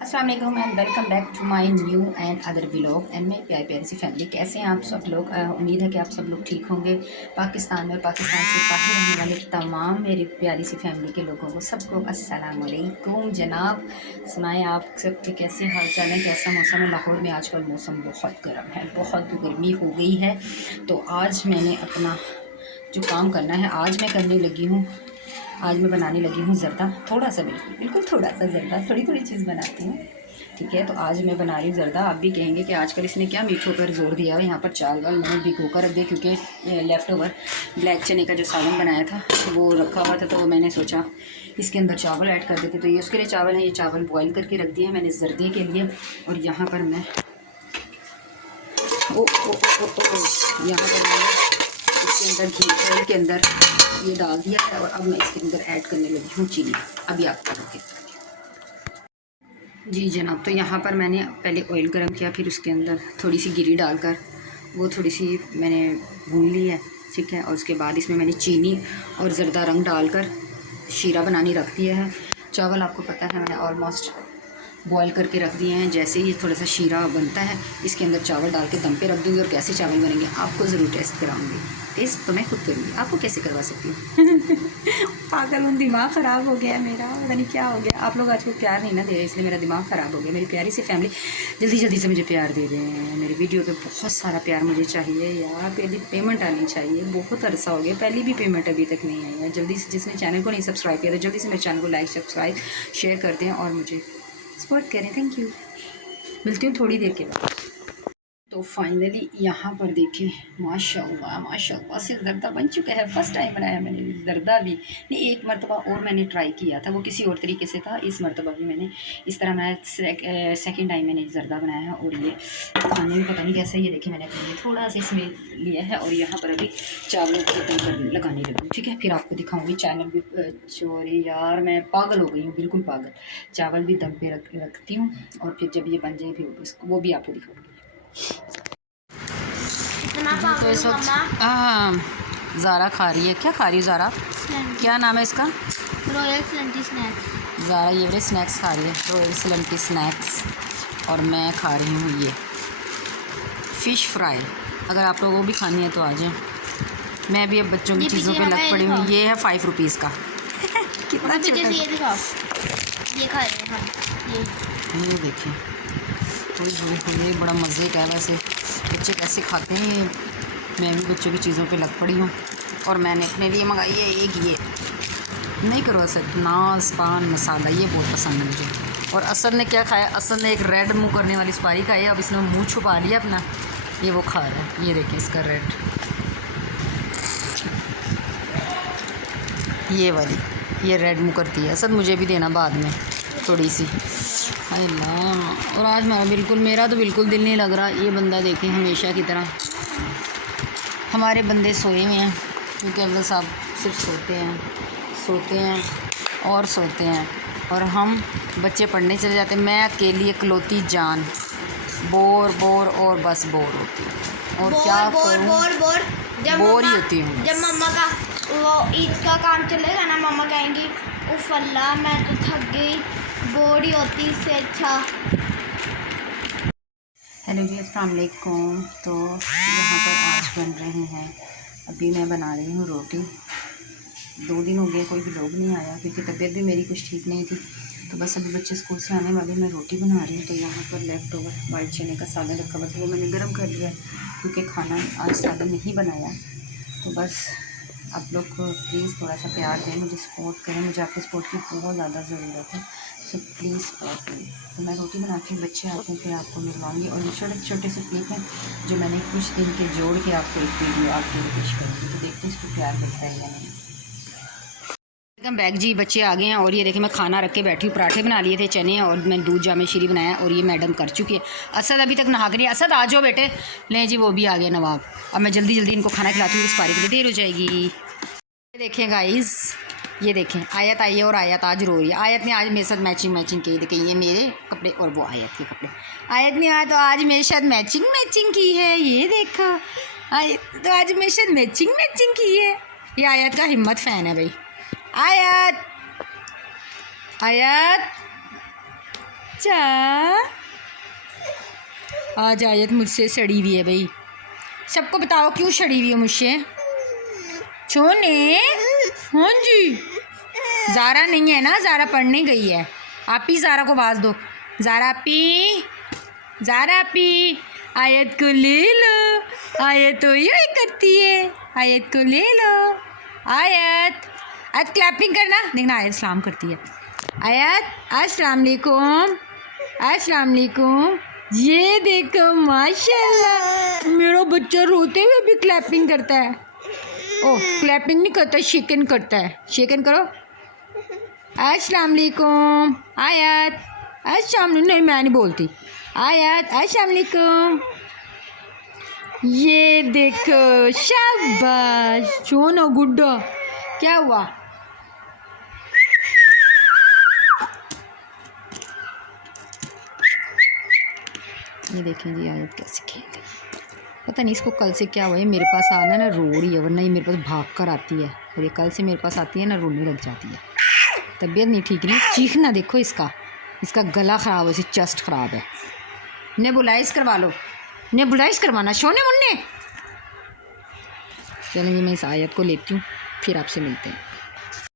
अस्सलाम वालेकुम and welcome back to my new and other vlog and मेरी प्यारी प्यारी सी फैमिली। कैसे हैं आप सब लोग? उम्मीद है कि आप सब लोग ठीक होंगे। पाकिस्तान में पाकिस्तान से बाहर रहने वाले तमाम मेरी प्यारी सी फैमिली के लोगों को सबको अस्सलाम वालेकुम जनाब। सुनाएं आप सबके कैसे हाल चाल हैं, कैसा मौसम है? लाहौर में आजकल मौसम बहुत गर्म है, बहुत गर्मी हो गई है। तो आज मैंने अपना जो काम करना है आज मैं करने लगी हूँ। आज मैं बनाने लगी हूँ ज़र्दा, थोड़ा सा, बिल्कुल बिल्कुल थोड़ा सा ज़र्दा, थोड़ी थोड़ी चीज़ बनाती हूँ। ठीक है, तो आज मैं बना रही हूँ ज़र्दा। आप भी कहेंगे कि आजकल इसने क्या मीठों पर जोर दिया है। यहाँ पर चावल मैंने भिगो कर रख दिया क्योंकि लेफ़्ट ओवर ब्लैक चने का जो सालन बनाया था तो वो रखा हुआ था, तो मैंने सोचा इसके अंदर चावल ऐड कर देते। तो ये उसके लिए चावल है, ये चावल बॉयल करके रख दिए हैं मैंने ज़र्दे के लिए। और यहाँ पर मैं यहाँ पर मैंने इसके अंदर घी ऑयल के अंदर ये डाल दिया है और अब मैं इसके अंदर ऐड करने लगी हूँ चीनी। अभी आप करोगे जी जनाब। तो यहाँ पर मैंने पहले ऑयल गर्म किया, फिर उसके अंदर थोड़ी सी गिरी डालकर वो थोड़ी सी मैंने भून ली है। ठीक है, और उसके बाद इसमें मैंने चीनी और ज़र्दा रंग डालकर शीरा बनानी रख दिया है। चावल आपको पता है मैंने ऑलमोस्ट बॉयल करके रख दिए हैं। जैसे ही थोड़ा सा शीरा बनता है इसके अंदर चावल डाल के दम पे रख दूँगी और कैसे चावल बनेंगे आपको ज़रूर टेस्ट कराऊँगी। टेस्ट तो मैं खुद करूँगी, आपको कैसे करवा सकती हूँ। पागल हूँ, दिमाग ख़राब हो गया है मेरा, पता नहीं क्या हो गया। आप लोग आजकल प्यार नहीं ना दे रहे, इसलिए मेरा दिमाग ख़राब हो गया। मेरी प्यारी सी फैमिली जल्दी जल्दी से मुझे प्यार दे रहे हैं। मेरी वीडियो पे बहुत सारा प्यार मुझे चाहिए यार। पहले पेमेंट आनी चाहिए, बहुत अरसा हो गया, पहली भी पेमेंट अभी तक नहीं आई है। जल्दी से जिसने चैनल को नहीं सब्सक्राइब किया तो जल्दी से मेरे चैनल को लाइक सब्सक्राइब शेयर कर दें और मुझे सपोर्ट करें। Thank you. मिलती हूँ थोड़ी देर के बाद। तो फाइनली यहाँ पर देखें, माशाल्लाह माशाल्लाह से ज़र्दा बन चुका है। फ़र्स्ट टाइम बनाया मैंने ज़र्दा भी नहीं, एक मरतबा और मैंने ट्राई किया था, वो किसी और तरीके से था। इस मरतबा भी मैंने इस तरह बनाया, सेकंड टाइम मैंने ज़र्दा बनाया है। और ये खाने में पता नहीं कैसा है। ये देखिए मैंने अपने लिए थोड़ा सा इसमें लिया है और यहाँ पर अभी चावलों को दम पर लगाने लगी। ठीक है, फिर आपको दिखाऊँगी। चैनल भी सॉरी यार, मैं पागल हो गई हूँ, बिल्कुल पागल। चावल भी दम पे रखती हूँ और फिर जब ये बन जाए फिर वो भी आपको दिखाऊँगी। तो इस वक्त ज़ारा खा रही है। क्या खा रही है ज़ारा? क्या नाम है इसका? Royal स्लंटी snacks. ज़ारा ये वाले स्नैक्स खा रही है, रॉयल स्लंटी स्नैक्स। और मैं खा रही हूँ ये फ़िश फ्राई। अगर आप लोगों को भी खानी है तो आ जाए। मैं भी अब बच्चों की चीज़ों पे लग पड़ी हूँ। ये है 5 रुपीज़ का। कितना अच्छा। ये दिखाओ, ये खा रहे हैं हम। ये देखिए, हमने बड़ा मज़े का है। वैसे बच्चे कैसे खाते हैं। मैं भी बच्चों की चीज़ों पे लग पड़ी हूँ और मैंने अपने लिए मंगाई है एक ये। नहीं करो असद, नाज पान मसाला ये बहुत पसंद है मुझे। और असद ने क्या खाया? असद ने एक रेड मुँह करने वाली सुपारी खाई है। अब इसने मुँह छुपा लिया अपना, ये वो खा रहा है। ये देखिए इसका रेड, ये वाली ये रेड मुँह करती है। असद मुझे भी देना बाद में थोड़ी सी। अल्लाह। और आज मेरा तो बिल्कुल दिल नहीं लग रहा। ये बंदा देखें, हमेशा की तरह हमारे बंदे सोए हुए हैं क्योंकि अफजल साहब सिर्फ सोते हैं और सोते हैं और हम बच्चे पढ़ने चले जाते हैं। मैं अकेली इकलौती जान बोर और बस बोर होती हूँ। और क्या बोर ही होती हूँ। जब मम्मा का वो ईद का काम चलेगा ना, मम्मा कहेंगी उफ अल्लाह मैं तो थक गई, बोर ही होती इससे अच्छा। हेलो जी, अस्सलाम वालेकुम। तो यहाँ पर आज बन रहे हैं, अभी मैं बना रही हूँ रोटी। 2 दिन हो गए कोई भी लोग नहीं आया क्योंकि तबीयत भी मेरी कुछ ठीक नहीं थी। तो बस अभी बच्चे स्कूल से आने वाले, मैं रोटी बना रही हूँ। तो यहाँ पर लेफ़्ट ओवर वाइट चने का सालन रखा हुआ था, वो मैंने गर्म कर लिया क्योंकि खाना आज सालन नहीं बनाया। तो बस आप लोग को प्लीज़ थोड़ा सा प्यार दें, मुझे सपोर्ट करें। मुझे आपके सपोर्ट की बहुत ज़्यादा ज़रूरत है, सो प्लीज़ सपोर्ट करें। तो मैं रोटी बनाती हूँ, बच्चे आते हैं फिर आपको मिलवाऊँगी। और ये छोटे छोटे से क्लिप हैं जो मैंने कुछ दिन के जोड़ के आपको एक वीडियो आपके लिए पेश करूँगी। तो देखते हैं इसको प्यार करता है या नहीं। वेलकम बैक जी। बच्चे आ गए हैं और ये देखिए मैं खाना रख के बैठी हूँ। पराठे बना लिए थे चने और मैंने दूध जामे शीरी बनाया और ये मैडम कर चुकी है। असद अभी तक नहा कर नहीं। असद आ जाओ बेटे। लें जी, वो भी आ गया नवाब। अब मैं जल्दी जल्दी इनको खाना खिलाती हूँ, इस पारी के लिए देर हो जाएगी। ये देखें गाइस, ये देखें आयत आई है और आयत आज रो रही है। आयत ने आज मेरे साथ मैचिंग की। देखें ये मेरे कपड़े और वो आयत के कपड़े। आयत ने आज तो आज मेरे साथ मैचिंग की है। ये देखो आयत तो आज मेरे साथ मैचिंग की है। ये आयत का हिम्मत फ़ैन है भाई। आयत चा आज आयत मुझसे सड़ी हुई है भाई। सबको बताओ क्यों सड़ी हुई है मुझसे। छोने हाँ जी, ज़ारा नहीं है ना, ज़ारा पढ़ने गई है। आप ही ज़ारा को आवाज़ दो। ज़ारा पी, ज़ारा पी, आयत को ले लो। आयत तो ये करती है, आयत को ले लो। आयत आयत क्लैपिंग करना, देखना आयत सलाम करती है। आयत अस्सलाम वालेकुम, अस्सलाम वालेकुम। ये देखो माशाल्लाह, मेरा बच्चा रोते हुए भी क्लैपिंग करता है। ओह क्लैपिंग नहीं करता, शेकन करता है। शेकन करो। अस्सलाम वालेकुम आयत, अस्सलाम नहीं मैं नहीं बोलती। आयत अस्सलाम वालेकुम। ये देखो शाबाश सोना गुड्डा। क्या हुआ? ये देखें जी आयत कैसे खेल रही है। पता नहीं इसको कल से क्या हुआ है, मेरे पास आना ना रो रही है, वरना ये मेरे पास भाग कर आती है। और ये कल से मेरे पास आती है ना रोने लग जाती है। तबीयत नहीं ठीक नहीं, चीखना देखो इसका गला ख़राब है, इसे चेस्ट ख़राब है। नेबुलाइज करवा लो, नेबुलाइज करवाना सोने मुन्ने। चलेंगे मैं इस आयत को लेती हूँ, फिर आपसे मिलते हैं।